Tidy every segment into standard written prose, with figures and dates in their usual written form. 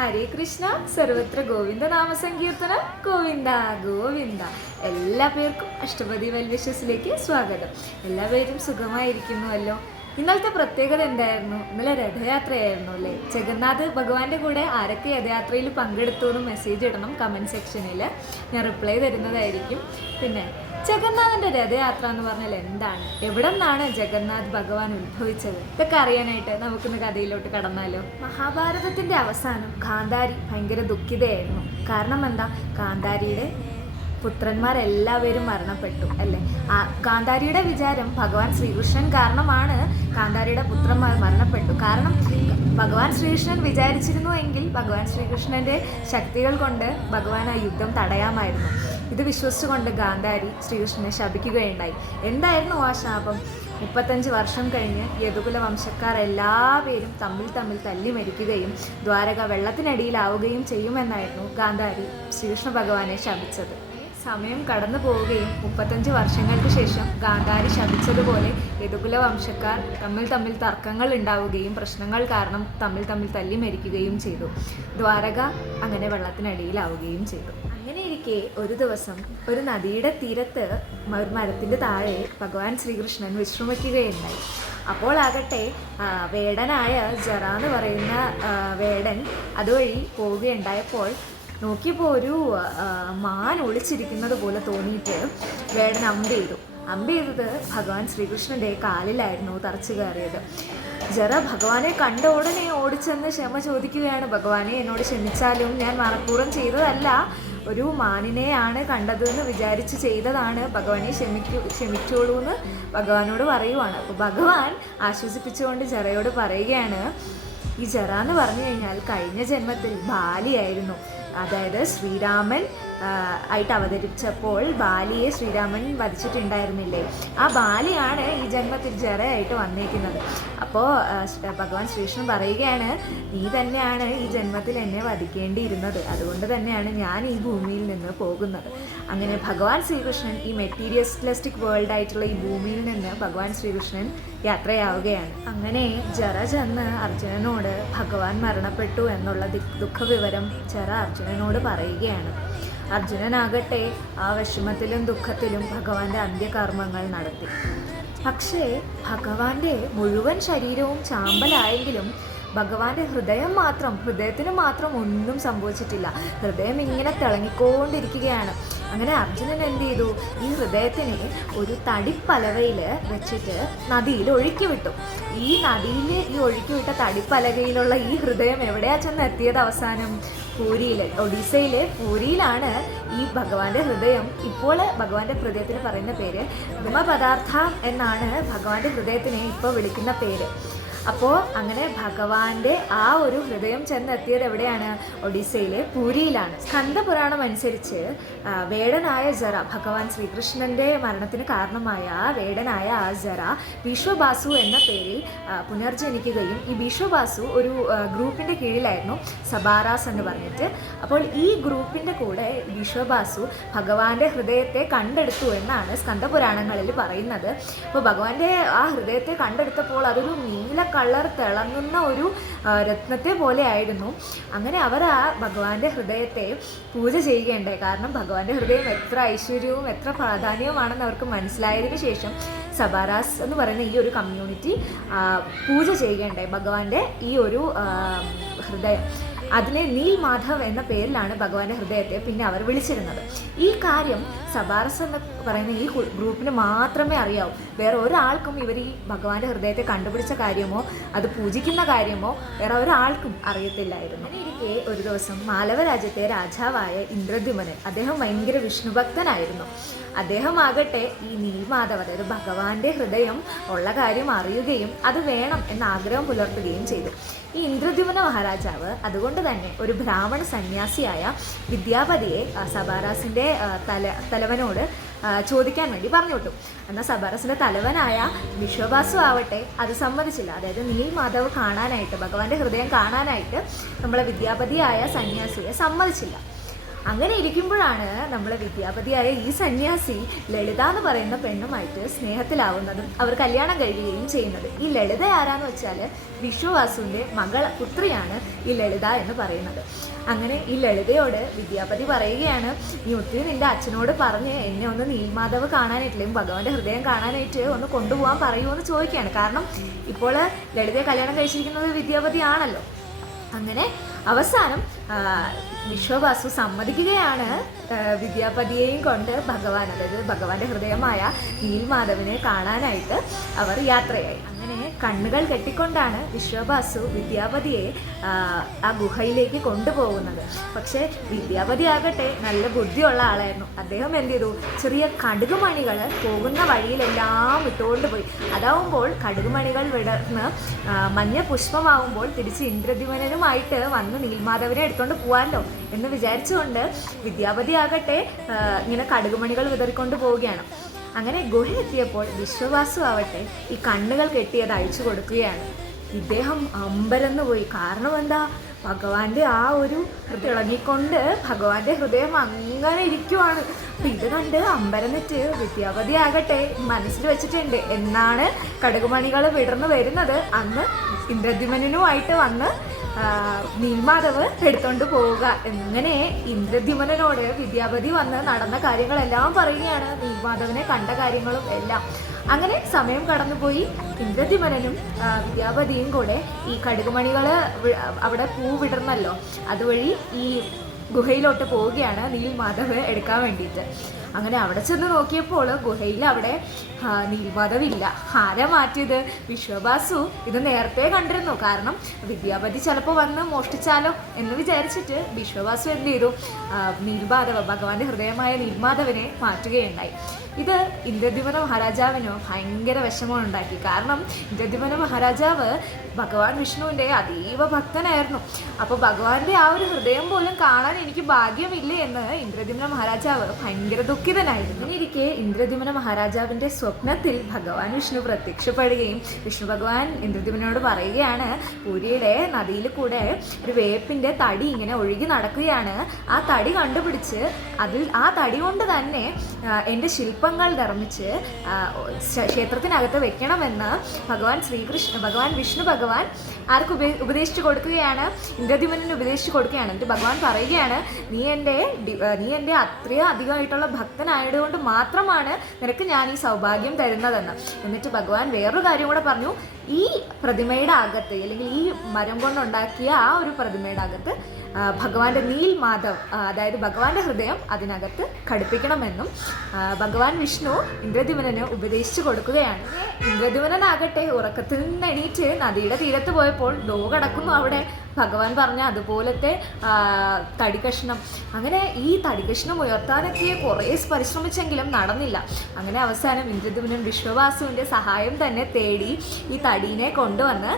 ഹരേ കൃഷ്ണ. സർവത്ര ഗോവിന്ദ നാമസങ്കീർത്തനം. ഗോവിന്ദ ഗോവിന്ദ. എല്ലാ പേർക്കും അഷ്ടപതി വെൽവിഷസിലേക്ക് സ്വാഗതം. എല്ലാവരും സുഖമായിരിക്കുന്നുവല്ലോ. ഇന്നലത്തെ പ്രത്യേകത എന്തായിരുന്നു? ഇന്നലെ രഥയാത്രയായിരുന്നു അല്ലേ? ജഗന്നാഥ് ഭഗവാന്റെ കൂടെ ആരൊക്കെ രഥയാത്രയിൽ പങ്കെടുത്തു എന്ന് മെസ്സേജ് ഇടണം കമൻറ്റ് സെക്ഷനിൽ. ഞാൻ റിപ്ലൈ തരുന്നതായിരിക്കും. പിന്നെ ജഗന്നാഥൻ്റെ രഥയാത്ര എന്ന് പറഞ്ഞാൽ എന്താണ്? എവിടെ നിന്നാണ് ജഗന്നാഥ് ഭഗവാൻ ഉത്ഭവിച്ചത്? ഇതൊക്കെ അറിയാനായിട്ട് നമുക്കിന്ന് കഥയിലോട്ട് കടന്നാലോ. മഹാഭാരതത്തിൻ്റെ അവസാനം ഗാന്ധാരി ഭയങ്കര ദുഃഖിതയായിരുന്നു. കാരണം എന്താ? ഗാന്ധാരിയുടെ പുത്രന്മാരെല്ലാവരും മരണപ്പെട്ടു അല്ലേ? ഗാന്ധാരിയുടെ വിചാരം ഭഗവാൻ ശ്രീകൃഷ്ണൻ കാരണമാണ് ഗാന്ധാരിയുടെ പുത്രന്മാർ മരണപ്പെട്ടു. കാരണം ഭഗവാൻ ശ്രീകൃഷ്ണൻ വിചാരിച്ചിരുന്നു എങ്കിൽ ഭഗവാൻ ശ്രീകൃഷ്ണൻ്റെ ശക്തികൾ കൊണ്ട് ഭഗവാൻ ആ യുദ്ധം തടയാമായിരുന്നു. ഇത് വിശ്വസിച്ചുകൊണ്ട് ഗാന്ധാരി ശ്രീകൃഷ്ണനെ ശപിക്കുകയുണ്ടായി. എന്തായിരുന്നു ആ ശാപം? 35 വർഷം കഴിഞ്ഞ് യദുകുല വംശക്കാർ എല്ലാവരും തമ്മിൽ തല്ലി മരിക്കുകയും ദ്വാരക വെള്ളത്തിനടിയിലാവുകയും ചെയ്യുമെന്നായിരുന്നു ഗാന്ധാരി ശ്രീകൃഷ്ണ ഭഗവാനെ ശപിച്ചത്. സമയം കടന്നു പോവുകയും 35 വർഷങ്ങൾക്ക് ശേഷം ഗാന്ധാരി ശപിച്ചതുപോലെ യദുകുല വംശക്കാർ തമ്മിൽ തർക്കങ്ങൾ ഉണ്ടാവുകയും പ്രശ്നങ്ങൾ കാരണം തമ്മിൽ തല്ലി മരിക്കുകയും ചെയ്തു. ദ്വാരക അങ്ങനെ വെള്ളത്തിനടിയിലാവുകയും ചെയ്തു. അങ്ങനെ ഇരിക്കെ ഒരു ദിവസം ഒരു നദിയുടെ തീരത്ത് ഒരു മരത്തിൻ്റെ താഴെ ഭഗവാൻ ശ്രീകൃഷ്ണൻ വിശ്രമിക്കുകയുണ്ടായി. അപ്പോൾ ആകട്ടെ വേടനായ ജറ എന്ന് പറയുന്ന വേടൻ അതുവഴി പോവുകയുണ്ടായപ്പോൾ നോക്കിയപ്പോൾ ഒരു മാൻ ഒളിച്ചിരിക്കുന്നത് പോലെ തോന്നിയിട്ട് വേടൻ അമ്പ് ചെയ്തത് ഭഗവാൻ ശ്രീകൃഷ്ണൻ്റെ കാലിലായിരുന്നു തറച്ചു കയറിയത്. ജറ ഭഗവാനെ കണ്ട ഉടനെ ഓടിച്ചെന്ന് ക്ഷമ ചോദിക്കുകയാണ്. ഭഗവാനെ, എന്നോട് ക്ഷമിച്ചാലും ഞാൻ മനഃപൂർവ്വം ചെയ്തതല്ല, ഒരു മാനിനെയാണ് കണ്ടതെന്ന് വിചാരിച്ച് ചെയ്തതാണ്, ഭഗവാനെ ക്ഷമിച്ചോളൂ എന്ന് ഭഗവാനോട് പറയുവാണ്. അപ്പോൾ ഭഗവാൻ ആശ്വസിപ്പിച്ചുകൊണ്ട് ജറയോട് പറയുകയാണ്, ഈ ജറ എന്ന് പറഞ്ഞു കഴിഞ്ഞാൽ കഴിഞ്ഞ ജന്മത്തിൽ ബാലിയായിരുന്നു. അതായത് ശ്രീരാമൻ ആയിട്ട് അവതരിച്ചപ്പോൾ ബാലിയെ ശ്രീരാമൻ വധിച്ചിട്ടുണ്ടായിരുന്നില്ലേ, ആ ബാലിയാണ് ഈ ജന്മത്തിൽ ജറയായിട്ട് വന്നേക്കുന്നത്. അപ്പോൾ ഭഗവാൻ ശ്രീകൃഷ്ണൻ പറയുകയാണ്, നീ തന്നെയാണ് ഈ ജന്മത്തിൽ എന്നെ വധിക്കേണ്ടിയിരുന്നത്, അതുകൊണ്ട് തന്നെയാണ് ഞാൻ ഈ ഭൂമിയിൽ നിന്ന് പോകുന്നത്. അങ്ങനെ ഭഗവാൻ ശ്രീകൃഷ്ണൻ ഈ മെറ്റീരിയലിസ്റ്റിക് വേൾഡ് ആയിട്ടുള്ള ഈ ഭൂമിയിൽ നിന്ന് ഭഗവാൻ ശ്രീകൃഷ്ണൻ യാത്രയാവുകയാണ്. അങ്ങനെ ജറ ചെന്ന് അർജുനനോട് ഭഗവാൻ മരണപ്പെട്ടു എന്നുള്ള ദുഃഖവിവരം ജറ അർജുനനോട് പറയുകയാണ്. അർജുനനാകട്ടെ ആ വിഷമത്തിലും ദുഃഖത്തിലും ഭഗവാന്റെ അന്ത്യകർമ്മങ്ങൾ നടത്തി. പക്ഷേ ഭഗവാന്റെ മുഴുവൻ ശരീരവും ചാമ്പലായെങ്കിലും ഭഗവാന്റെ ഹൃദയത്തിന് മാത്രം ഒന്നും സംഭവിച്ചിട്ടില്ല. ഹൃദയം ഇങ്ങനെ തിളങ്ങിക്കൊണ്ടിരിക്കുകയാണ്. അങ്ങനെ അർജുനൻ എന്ത് ചെയ്തു? ഈ ഹൃദയത്തിനെ ഒരു തടിപ്പലകയിൽ വെച്ചിട്ട് നദിയിൽ ഒഴുക്കി വിട്ടു. ഈ നദിയിൽ ഈ ഒഴുക്കി വിട്ട തടിപ്പലകയിലുള്ള ഈ ഹൃദയം എവിടെയാ ചെന്ന് എത്തിയത്? അവസാനം പൂരിയിൽ, ഒഡീസയിലെ പൂരിയിലാണ് ഈ ഭഗവാന്റെ ഹൃദയം. ഇപ്പോൾ ഭഗവാന്റെ ഹൃദയത്തിന് പറയുന്ന പേര് ധർമ്മപദാർത്ഥ എന്നാണ് ഭഗവാന്റെ ഹൃദയത്തിനെ ഇപ്പോൾ വിളിക്കുന്ന പേര്. അപ്പോൾ അങ്ങനെ ഭഗവാന്റെ ആ ഒരു ഹൃദയം ചെന്നെത്തിയത് എവിടെയാണ്? ഒഡീസയിലെ പൂരിയിലാണ്. സ്കന്ദപുരാണം അനുസരിച്ച് വേടനായ ജറ, ഭഗവാൻ ശ്രീകൃഷ്ണന്റെ മരണത്തിന് കാരണമായ വേടനായ ആ ജറ വിശ്വബാസു എന്ന പേരിൽ പുനർജനിക്കുകയും ഈ വിശ്വബാസു ഒരു ഗ്രൂപ്പിൻ്റെ കീഴിലായിരുന്നു, സബാറാസ് എന്ന് പറഞ്ഞിട്ട്. അപ്പോൾ ഈ ഗ്രൂപ്പിൻ്റെ കൂടെ വിശ്വബാസു ഭഗവാന്റെ ഹൃദയത്തെ കണ്ടെടുത്തു എന്നാണ് സ്കന്ദപുരാണങ്ങളിൽ പറയുന്നത്. അപ്പോൾ ഭഗവാന്റെ ആ ഹൃദയത്തെ കണ്ടെടുത്തപ്പോൾ അതൊരു നീല കളർ തിളങ്ങുന്ന ഒരു രത്നത്തെ പോലെ ആയിരുന്നു. അങ്ങനെ അവർ ആ ഭഗവാന്റെ ഹൃദയത്തെ പൂജ ചെയ്യുകയുണ്ടായി. കാരണം ഭഗവാന്റെ ഹൃദയം എത്ര ഐശ്വര്യവും എത്ര പ്രാധാന്യവുമാണെന്ന് അവർക്ക് മനസ്സിലായതിനു ശേഷം സബാറാസ് എന്ന് പറയുന്ന ഈ ഒരു കമ്മ്യൂണിറ്റി പൂജ ചെയ്യുകയുണ്ടായി ഭഗവാന്റെ ഈ ഒരു ഹൃദയം. അതിനെ നീൽ മാധവ് എന്ന പേരിലാണ് ഭഗവാന്റെ ഹൃദയത്തെ പിന്നെ അവർ വിളിച്ചിരുന്നത്. ഈ കാര്യം സബാറസ് എന്ന് പറയുന്ന ഈ ഗ്രൂപ്പിന് മാത്രമേ അറിയാവൂ. വേറെ ഒരാൾക്കും ഇവർ ഈ ഭഗവാന്റെ ഹൃദയത്തെ കണ്ടുപിടിച്ച കാര്യമോ അത് പൂജിക്കുന്ന കാര്യമോ വേറെ ഒരാൾക്കും അറിയത്തില്ലായിരുന്നു. ഇരിക്കെ ഒരു ദിവസം മാലവ രാജ്യത്തെ രാജാവായ ഇന്ദ്രദ്യുമനൻ, അദ്ദേഹം ഭയങ്കര വിഷ്ണുഭക്തനായിരുന്നു. അദ്ദേഹമാകട്ടെ ഈ നീൽമാധവ്, അതായത് ഭഗവാന്റെ ഹൃദയം ഉള്ള കാര്യം അറിയുകയും അത് വേണം എന്ന ആഗ്രഹം പുലർത്തുകയും ചെയ്തു. ഈ ഇന്ദ്രദ്യുമന മഹാരാജാവ് അതുകൊണ്ട് തന്നെ ഒരു ബ്രാഹ്മണ സന്യാസിയായ വിദ്യാപതിയെ സബാറാസിൻ്റെ തലവനോട് ചോദിക്കാൻ വേണ്ടി പറഞ്ഞു വിട്ടു. എന്നാൽ സബാറസിൻ്റെ തലവനായ വിശ്വബാസു ആവട്ടെ അത് സമ്മതിച്ചില്ല. അതായത് നീൽ മാധവ് കാണാനായിട്ട്, ഭഗവാന്റെ ഹൃദയം കാണാനായിട്ട് നമ്മളെ വിദ്യാപതിയായ സന്യാസിയെ സമ്മതിച്ചില്ല. അങ്ങനെ ഇരിക്കുമ്പോഴാണ് നമ്മളെ വിദ്യാപതിയായ ഈ സന്യാസി ലളിത എന്ന് പറയുന്ന പെണ്ണുമായിട്ട് സ്നേഹത്തിലാവുന്നതും അവർ കല്യാണം കഴിയുകയും ചെയ്യുന്നത്. ഈ ലളിത ആരാന്ന് വെച്ചാൽ വിശ്വവാസുവിൻ്റെ പുത്രിയാണ് ഈ ലളിത എന്ന് പറയുന്നത്. അങ്ങനെ ഈ ലളിതയോട് വിദ്യാപതി പറയുകയാണ്, നീ ഒത്തിരി നിൻ്റെ അച്ഛനോട് പറഞ്ഞ് എന്നെ ഒന്ന് നീൽമാധവ് കാണാനായിട്ടില്ലെങ്കിൽ ഭഗവാന്റെ ഹൃദയം കാണാനായിട്ട് ഒന്ന് കൊണ്ടുപോകാൻ പറയുമോ എന്ന് ചോദിക്കുകയാണ്. കാരണം ഇപ്പോൾ ലളിതയെ കല്യാണം കഴിച്ചിരിക്കുന്നത് വിദ്യാപതി ആണല്ലോ. അങ്ങനെ അവസാനം വിശ്വവാസു സമ്മതിക്കുകയാണ് വിദ്യാപതിയെയും കൊണ്ട് ഭഗവാൻ, അതായത് ഭഗവാന്റെ ഹൃദയമായ നീൽമാധവിനെ കാണാനായിട്ട് അവർ യാത്രയായി. അങ്ങനെ കണ്ണുകൾ കെട്ടിക്കൊണ്ടാണ് വിശ്വവാസു വിദ്യാപതിയെ ആ ഗുഹയിലേക്ക് കൊണ്ടുപോകുന്നത്. പക്ഷേ വിദ്യാപതി ആകട്ടെ നല്ല ബുദ്ധിയുള്ള ആളായിരുന്നു. അദ്ദേഹം എന്ത് ചെയ്തു, ചെറിയ കടുകുമണികൾ പോകുന്ന വഴിയിലെല്ലാം ഇട്ടുകൊണ്ട് പോയി. അതാവുമ്പോൾ കടുകുമണികൾ വിടർന്ന് മഞ്ഞ പുഷ്പമാവുമ്പോൾ തിരിച്ച് ഇന്ദ്രദ്യുമ്നനുമായിട്ട് വന്ന് നീൽമാധവനെ എടുത്തുകൊണ്ട് പോകാമല്ലോ എന്ന് വിചാരിച്ചുകൊണ്ട് വിദ്യാപതി ആകട്ടെ ഇങ്ങനെ കടുകുമണികൾ വിതറിക്കൊണ്ട് പോവുകയാണ്. അങ്ങനെ ഗുഹ എത്തിയപ്പോൾ വിശ്വവാസു ആവട്ടെ ഈ കണ്ണുകൾ കെട്ടിയത് അയച്ചു കൊടുക്കുകയാണ്. ഇദ്ദേഹം അമ്പരന്ന് പോയി. കാരണം എന്താ, ഭഗവാന്റെ ആ ഒരു തിളങ്ങിക്കൊണ്ട് ഭഗവാന്റെ ഹൃദയം അങ്ങനെ ഇരിക്കുവാണ്. അപ്പം ഇത് കണ്ട് അമ്പരന്നിട്ട് വിദ്യാപതി ആകട്ടെ മനസ്സിൽ വെച്ചിട്ടുണ്ട്, എന്നാണ് കടുകുമണികൾ വിടർന്നു വരുന്നത് അന്ന് ഇന്ദ്രദ്യുമ്നനുമായിട്ട് വന്ന് നീൽമാധവ് എടുത്തോണ്ട് പോവുക. എങ്ങനെ ഇന്ദ്രദ്യുമ്നനോട് വിദ്യാപതി വന്ന് നടന്ന കാര്യങ്ങളെല്ലാം പറയുകയാണ്, നീൽമാധവനെ കണ്ട കാര്യങ്ങളും എല്ലാം. അങ്ങനെ സമയം കടന്നുപോയി. ഇന്ദ്രദ്യുമ്നനും വിദ്യാപതിയും കൂടെ ഈ കടുകുമണികൾ അവിടെ പൂ വിടർന്നല്ലോ, അതുവഴി ഈ ഗുഹയിലോട്ട് പോവുകയാണ് നീൽമാധവ് എടുക്കാൻ വേണ്ടിയിട്ട്. അങ്ങനെ അവിടെ ചെന്ന് നോക്കിയപ്പോൾ ഗുഹയിൽ അവിടെ നീൽമാധവില്ല. ആരാ മാറ്റിയത്? വിശ്വവാസു ഇത് നേരത്തെ കണ്ടിരുന്നു. കാരണം വിദ്യാപതി ചിലപ്പോൾ വന്ന് മോഷ്ടിച്ചാലോ എന്ന് വിചാരിച്ചിട്ട് വിശ്വവാസു എന്ത് ചെയ്തു, നീൽമാധവ ഭഗവാന്റെ ഹൃദയമായ നീൽമാധവനെ മാറ്റുകയുണ്ടായി. ഇത് ഇന്ദ്രദ്യുമ്ന മഹാരാജാവിനോ ഭയങ്കര വിഷമമുണ്ടാക്കി. കാരണം ഇന്ദ്രദ്യുമ്ന മഹാരാജാവ് ഭഗവാൻ വിഷ്ണുവിൻ്റെ അതീവ ഭക്തനായിരുന്നു. അപ്പോൾ ഭഗവാന്റെ ആ ഒരു ഹൃദയം പോലും കാണാൻ എനിക്ക് ഭാഗ്യമില്ലേ എന്ന് ഇന്ദ്രദ്യുമ്ന മഹാരാജാവ് ഭയങ്കര ദുഃഖിതനായിരുന്നു. ഇരിക്കെ ഇന്ദ്രദ്യുമ്ന മഹാരാജാവിൻ്റെ സ്വപ്നത്തിൽ ഭഗവാൻ വിഷ്ണു പ്രത്യക്ഷപ്പെടുകയും വിഷ്ണു ഭഗവാൻ ഇന്ദ്രദ്യുമ്നോട് പറയുകയാണ്, പുരിയുടെ നദിയിൽ കൂടെ ഒരു വേപ്പിൻ്റെ തടി ഇങ്ങനെ ഒഴുകി നടക്കുകയാണ്. ആ തടി കണ്ടുപിടിച്ച് ആ തടി കൊണ്ട് തന്നെ എൻ്റെ ശില്പങ്ങൾ നിർമ്മിച്ച് ക്ഷേത്രത്തിനകത്ത് വെക്കണമെന്ന് ഭഗവാൻ വിഷ്ണു ഭഗവാൻ ആർക്ക് ഉപദേശിച്ചു കൊടുക്കുകയാണ്, ഇന്ദ്രദ്യുമ്നന് ഉപദേശിച്ചു കൊടുക്കുകയാണ്. എന്നിട്ട് ഭഗവാൻ പറയുകയാണ്, നീ എൻ്റെ അത്രയും അധികമായിട്ടുള്ള ഭക്തനായതുകൊണ്ട് മാത്രമാണ് നിനക്ക് ഞാൻ ഈ സൗഭാഗ്യം തരുന്നതെന്ന്. എന്നിട്ട് ഭഗവാൻ വേറൊരു കാര്യം കൂടെ പറഞ്ഞു, ഈ പ്രതിമയുടെ അകത്ത്, അല്ലെങ്കിൽ ഈ മരം കൊണ്ടുണ്ടാക്കിയ ആ ഒരു പ്രതിമയുടെ അകത്ത് ഭഗവാന്റെ നീൽമാധവ്, അതായത് ഭഗവാന്റെ ഹൃദയം അതിനകത്ത് ഘടിപ്പിക്കണമെന്നും ഭഗവാൻ വിഷ്ണു ഇന്ദ്രദ്യുമ്നന് ഉപദേശിച്ചു കൊടുക്കുകയാണ്. ഇന്ദ്രദ്യുമ്നനാകട്ടെ ഉറക്കത്തിൽ നിന്ന് എണീറ്റ് നദിയുടെ തീരത്ത് പോയപ്പോൾ കിടക്കുന്നു അവിടെ ഭഗവാൻ പറഞ്ഞ അതുപോലത്തെ തടികഷ്ണം. അങ്ങനെ ഈ തടികഷ്ണം ഉയർത്താനൊക്കെ കുറേ പരിശ്രമിച്ചെങ്കിലും നടന്നില്ല. അങ്ങനെ അവസാനം ഇന്ദ്രദ്യുമ്നൻ വിശ്വവാസുവിൻ്റെ സഹായം തന്നെ തേടി ഈ തടീനെ കൊണ്ടുവന്ന്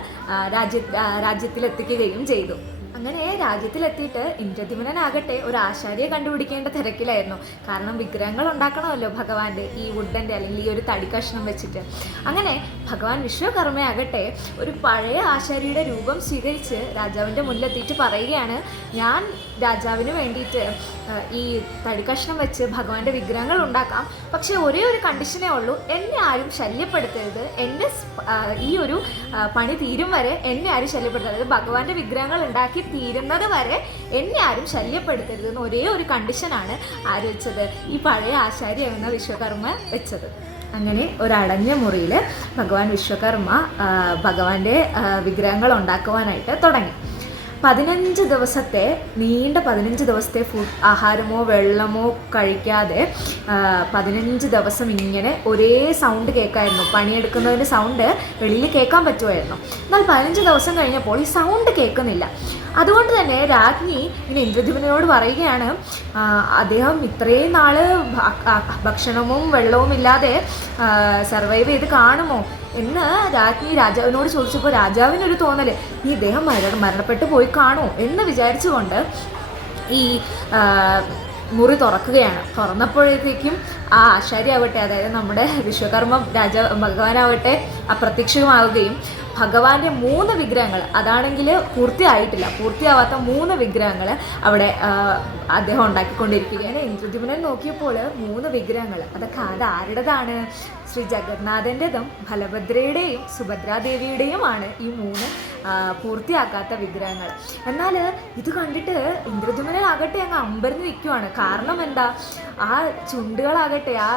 രാജ്യത്തിലെത്തിക്കുകയും ചെയ്തു. അങ്ങനെ രാജ്യത്തിലെത്തിയിട്ട് ഇന്ദ്രദ്യുമ്നനാകട്ടെ ഒരു ആശാരിയെ കണ്ടുപിടിക്കേണ്ട തിരക്കിലായിരുന്നു. കാരണം വിഗ്രഹങ്ങൾ ഉണ്ടാക്കണമല്ലോ ഭഗവാന്റെ ഈ വുഡൻ്റെ അല്ലെങ്കിൽ ഈ ഒരു തടി കഷ്ണം വെച്ചിട്ട്. അങ്ങനെ ഭഗവാൻ വിശ്വകർമ്മയാകട്ടെ ഒരു പഴയ ആശാരിയുടെ രൂപം സ്വീകരിച്ച് രാജാവിൻ്റെ മുന്നിലെത്തിയിട്ട് പറയുകയാണ്, ഞാൻ രാജാവിന് വേണ്ടിയിട്ട് ഈ തടി കഷ്ണം വെച്ച് ഭഗവാന്റെ വിഗ്രഹങ്ങൾ ഉണ്ടാക്കാം, പക്ഷേ ഒരേ ഒരു കണ്ടീഷനേ ഉള്ളൂ, എന്നെ ആരും ശല്യപ്പെടുത്തരുത്, എൻ്റെ ഈ ഒരു പണി തീരും വരെ എന്നെ ആരും ശല്യപ്പെടുത്തരുത്, ഭഗവാന്റെ വിഗ്രഹങ്ങൾ ഉണ്ടാക്കി തീരുന്നത് വരെ എന്നെ ആരും ശല്യപ്പെടുത്തരുതെന്ന് ഒരേ ഒരു കണ്ടീഷനാണ് ആര് വെച്ചത്, ഈ പഴയ ആശാരിയായിരുന്ന വിശ്വകർമ്മ വെച്ചത്. അങ്ങനെ ഒരടഞ്ഞ മുറിയിൽ ഭഗവാൻ വിശ്വകർമ്മ ഭഗവാന്റെ വിഗ്രഹങ്ങൾ ഉണ്ടാക്കുവാനായിട്ട് തുടങ്ങി. 15 ദിവസത്തെ നീണ്ട 15 ദിവസത്തെ ആഹാരമോ വെള്ളമോ കഴിക്കാതെ 15 ദിവസം ഇങ്ങനെ ഒരേ സൗണ്ട് കേൾക്കായിരുന്നു. പണിയെടുക്കുന്നതിൻ്റെ സൗണ്ട് വെളിയിൽ കേൾക്കാൻ പറ്റുമായിരുന്നു. എന്നാൽ 15 ദിവസം കഴിഞ്ഞപ്പോൾ ഈ സൗണ്ട് കേൾക്കുന്നില്ല. അതുകൊണ്ട് തന്നെ രാജ്ഞി ഇങ്ങനെ ഇന്ദ്രദ്യുമ്നനോട് പറയുകയാണ്, അദ്ദേഹം ഇത്രയും നാൾ ഭക്ഷണവും വെള്ളവും ഇല്ലാതെ സർവൈവ് ചെയ്ത് കാണുമോ എന്ന് രാജ്ഞി രാജാവിനോട് ചോദിച്ചപ്പോൾ രാജാവിനൊരു തോന്നല്, ഈ ഇദ്ദേഹം മരണപ്പെട്ടു പോയി കാണുമോ എന്ന് വിചാരിച്ചുകൊണ്ട് ഈ മുറി തുറക്കുകയാണ്. തുറന്നപ്പോഴത്തേക്കും ആ ആശാരി ആവട്ടെ, അതായത് നമ്മുടെ വിശ്വകർമ്മ ഭഗവാനാവട്ടെ അപ്രത്യക്ഷമാവുകയും ഭഗവാന്റെ 3 വിഗ്രഹങ്ങൾ, അതാണെങ്കിൽ പൂർത്തിയാവാത്ത 3 വിഗ്രഹങ്ങൾ അവിടെ അദ്ദേഹം ഉണ്ടാക്കിക്കൊണ്ടിരിക്കുകയാണ്. ഇന്ദ്രദ്യുമ്നൻ നോക്കിയപ്പോൾ 3 വിഗ്രഹങ്ങൾ, അതൊക്കെ ആരുടേതാണ്? ശ്രീ ജഗന്നാഥൻ്റെതും ബലഭദ്രയുടെയും സുഭദ്രാദേവിയുടെയുമാണ് ഈ 3 പൂർത്തിയാക്കാത്ത വിഗ്രഹങ്ങൾ. എന്നാൽ ഇത് കണ്ടിട്ട് ഇന്ദ്രദ്യുമ്നനാകട്ടെ അങ്ങ് അമ്പരന്ന് നിൽക്കുവാണ്. കാരണം എന്താ, ആ ചുണ്ടുകളാകട്ടെ, ആ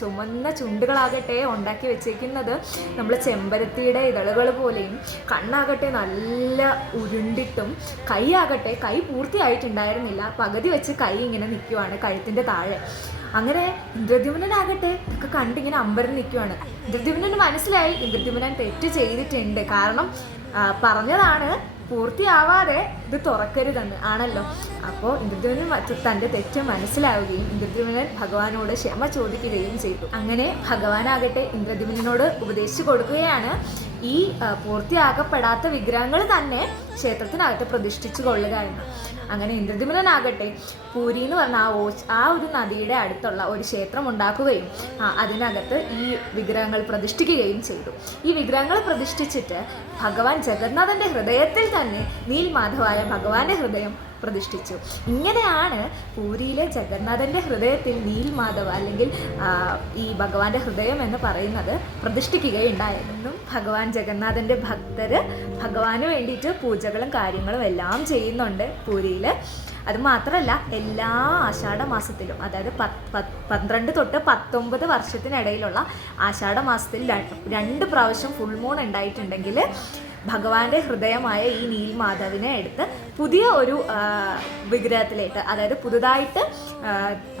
ചുമന്ന ചുണ്ടുകളാകട്ടെ ഉണ്ടാക്കി വെച്ചേക്കുന്നത് നമ്മൾ ചെമ്പരത്തിയുടെ ഇതളുകൾ പോലെയും, കണ്ണാകട്ടെ നല്ല ഉരുണ്ടിട്ടും, കൈ പൂർത്തിയായിട്ടുണ്ടായിരുന്നില്ല, പകുതി വെച്ച് കൈ ഇങ്ങനെ നിൽക്കുവാണ് കഴുത്തിൻ്റെ താഴെ. അങ്ങനെ ഇന്ദ്രദ്യുമ്നനാകട്ടെ ഇതൊക്കെ കണ്ടിങ്ങനെ അമ്പരന്ന് നിൽക്കുവാണ്. ഇന്ദ്രദ്യുമ്നന് മനസ്സിലായി ഇന്ദ്രദ്യുമ്നൻ തെറ്റ് ചെയ്തിട്ടുണ്ട്. കാരണം പറഞ്ഞതാണ് പൂർത്തിയാവാതെ ഇത് തുറക്കരുതെന്ന് ആണല്ലോ. അപ്പോൾ ഇന്ദ്രദ്യുമ്നൻ തൻ്റെ തെറ്റ് മനസ്സിലാവുകയും ഇന്ദ്രദ്യുമ്നൻ ഭഗവാനോട് ക്ഷമ ചോദിക്കുകയും ചെയ്തു. അങ്ങനെ ഭഗവാനാകട്ടെ ഇന്ദ്രദ്യുമ്നനോട് ഉപദേശിച്ചു കൊടുക്കുകയാണ്, ഈ പൂർത്തിയാക്കപ്പെടാത്ത വിഗ്രഹങ്ങൾ തന്നെ ക്ഷേത്രത്തിനകത്ത് പ്രതിഷ്ഠിച്ചു കൊള്ളുക എന്ന്. അങ്ങനെ ഇന്ദ്രദ്യുമ്നനാകട്ടെ പൂരി എന്ന് പറഞ്ഞ ആ ഒരു നദിയുടെ അടുത്തുള്ള ഒരു ക്ഷേത്രം ഉണ്ടാക്കുകയും അതിനകത്ത് ഈ വിഗ്രഹങ്ങൾ പ്രതിഷ്ഠിക്കുകയും ചെയ്തു. ഈ വിഗ്രഹങ്ങൾ പ്രതിഷ്ഠിച്ചിട്ട് ഭഗവാൻ ജഗന്നാഥൻ്റെ ഹൃദയത്തിൽ തന്നെ നീൽമാധവായ ഭഗവാന്റെ ഹൃദയം പ്രതിഷ്ഠിച്ചു. ഇങ്ങനെയാണ് പൂരിയിലെ ജഗന്നാഥൻ്റെ ഹൃദയത്തിൽ നീൽമാധവ അല്ലെങ്കിൽ ഈ ഭഗവാന്റെ ഹൃദയം എന്ന് പറയുന്നത് പ്രതിഷ്ഠിക്കുകയുണ്ടായതെന്നും ഭഗവാൻ ജഗന്നാഥൻ്റെ ഭക്തർ ഭഗവാന് വേണ്ടിയിട്ട് പൂജകളും കാര്യങ്ങളും എല്ലാം ചെയ്യുന്നുണ്ട് പൂരിയിൽ. അതുമാത്രമല്ല എല്ലാ ആഷാഢ മാസത്തിലും, അതായത് 12 തൊട്ട് 19 വർഷത്തിനിടയിലുള്ള ആഷാഢ മാസത്തിൽ 2 പ്രാവശ്യം ഫുൾ മൂൺ ഉണ്ടായിട്ടുണ്ടെങ്കിൽ ഭഗവാന്റെ ഹൃദയമായ ഈ നീൽമാധവിനെ എടുത്ത് പുതിയ ഒരു വിഗ്രഹത്തിലേക്ക്, അതായത് പുതുതായിട്ട്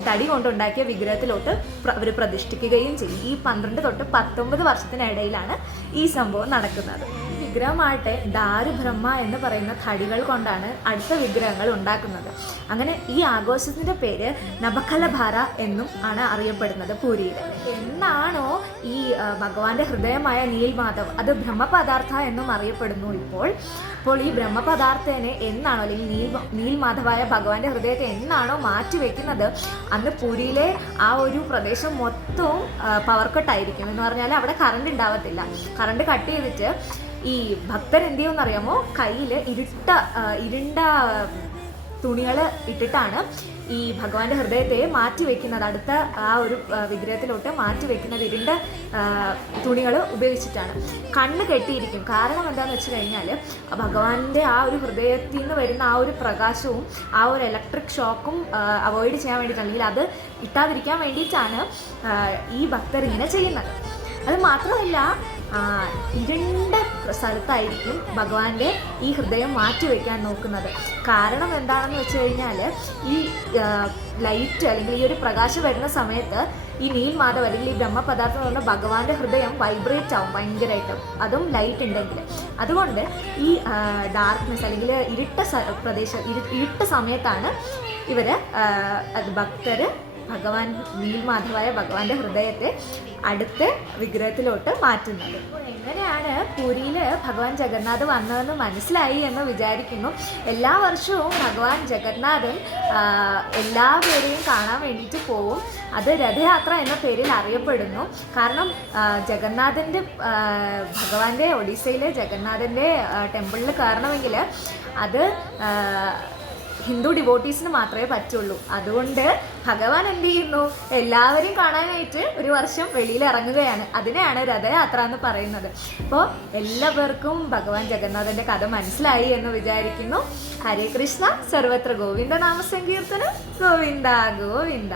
തടി കൊണ്ടുണ്ടാക്കിയ വിഗ്രഹത്തിലോട്ട് അവർ പ്രതിഷ്ഠിക്കുകയും ചെയ്യും. ഈ 12 തൊട്ട് 19 വർഷത്തിനിടയിലാണ് ഈ സംഭവം നടക്കുന്നത്. വിഗ്രഹമായിട്ട് ദാരുബ്രഹ്മ എന്ന് പറയുന്ന തടികൾ കൊണ്ടാണ് അടുത്ത വിഗ്രഹങ്ങൾ ഉണ്ടാക്കുന്നത്. അങ്ങനെ ഈ ആഘോഷത്തിൻ്റെ പേര് നബക്കലഭാര എന്നും ആണ് അറിയപ്പെടുന്നത് പൂരിയിൽ. എന്നാണോ ഈ ഭഗവാന്റെ ഹൃദയമായ നീൽമാധവ് അത് ബ്രഹ്മപദാർത്ഥ എന്നും അറിയപ്പെടുന്നു ഇപ്പോൾ ഈ ബ്രഹ്മപദാർത്ഥനെ എന്നാണോ അല്ലെങ്കിൽ നീൽമാധവായ ഭഗവാന്റെ ഹൃദയത്തെ എന്നാണോ മാറ്റിവെക്കുന്നത്, അന്ന് പൂരിയിലെ ആ ഒരു പ്രദേശം മൊത്തവും പവർ കട്ടായിരിക്കും. എന്ന് പറഞ്ഞാൽ അവിടെ കറണ്ട് ഉണ്ടാവത്തില്ല. കറണ്ട് കട്ട് ചെയ്തിട്ട് ഈ ഭക്തൻ എന്ത് ചെയ്യുമെന്ന് അറിയാമോ, കയ്യിൽ ഇരുണ്ട തുണികൾ ഇട്ടിട്ടാണ് ഈ ഭഗവാന്റെ ഹൃദയത്തെ മാറ്റി വെക്കുന്നത്. അടുത്ത ആ ഒരു വിഗ്രഹത്തിലോട്ട് മാറ്റി വെക്കുന്നത് ഇരുണ്ട തുണികൾ ഉപയോഗിച്ചിട്ടാണ്. കണ്ണ് കെട്ടിയിരിക്കും. കാരണം എന്താണെന്ന് വെച്ച് കഴിഞ്ഞാൽ ഭഗവാന്റെ ആ ഒരു ഹൃദയത്തിൽ നിന്ന് വരുന്ന ആ ഒരു പ്രകാശവും ആ ഒരു ഇലക്ട്രിക് ഷോക്കും അവോയ്ഡ് ചെയ്യാൻ വേണ്ടിയിട്ടാണ്, അല്ലെങ്കിൽ അത് ഇട്ടാതിരിക്കാൻ വേണ്ടിയിട്ടാണ് ഈ ഭക്തർ ഇങ്ങനെ ചെയ്യുന്നത്. അത് മാത്രമല്ല ഇരുണ്ട സ്ഥലത്തായിരിക്കും ഭഗവാന്റെ ഈ ഹൃദയം മാറ്റിവെക്കാൻ നോക്കുന്നത്. കാരണം എന്താണെന്ന് വെച്ച് കഴിഞ്ഞാൽ ഈ ലൈറ്റ് അല്ലെങ്കിൽ ഈ ഒരു പ്രകാശം വരുന്ന സമയത്ത് ഈ നീൽമാധവ് അല്ലെങ്കിൽ ഈ ബ്രഹ്മപദാർത്ഥം എന്ന് പറഞ്ഞാൽ ഭഗവാന്റെ ഹൃദയം വൈബ്രേറ്റ് ആവും ഭയങ്കരമായിട്ട്, അതും ലൈറ്റ് ഉണ്ടെങ്കിൽ. അതുകൊണ്ട് ഈ ഡാർക്ക്നെസ് അല്ലെങ്കിൽ ഇരുട്ട സമയത്താണ് ഭക്തർ ഭഗവാൻ നീൽമാധവായ ഭഗവാന്റെ ഹൃദയത്തെ അടുത്ത വിഗ്രഹത്തിലോട്ട് മാറ്റുന്നത്. അപ്പോൾ എങ്ങനെയാണ് പൂരിയിൽ ഭഗവാൻ ജഗന്നാഥ് വന്നതെന്ന് മനസ്സിലായി എന്ന് വിചാരിക്കുന്നു. എല്ലാ വർഷവും ഭഗവാൻ ജഗന്നാഥൻ എല്ലാ പേരെയും കാണാൻ വേണ്ടിയിട്ട് പോവും. അത് രഥയാത്ര എന്ന പേരിൽ അറിയപ്പെടുന്നു. കാരണം ജഗന്നാഥൻ്റെ ഭഗവാന്റെ ഒഡീസയിലെ ജഗന്നാഥൻ്റെ ടെമ്പിളിൽ കയറണമെങ്കിൽ അത് ഹിന്ദു ഡിവോട്ടീസിന് മാത്രമേ പറ്റുള്ളൂ. അതുകൊണ്ട് ഭഗവാൻ എന്ത് ചെയ്യുന്നു, എല്ലാവരെയും കാണാനായിട്ട് ഒരു വർഷം വെളിയിൽ ഇറങ്ങുകയാണ്. അതിനെയാണ് രഥയാത്ര എന്ന് പറയുന്നത്. അപ്പോൾ എല്ലാവർക്കും ഭഗവാൻ ജഗന്നാഥൻ്റെ കഥ മനസ്സിലായി എന്ന് വിചാരിക്കുന്നു. ഹരേ കൃഷ്ണ. സർവത്ര ഗോവിന്ദ നാമസങ്കീർത്തനം. ഗോവിന്ദ ഗോവിന്ദ.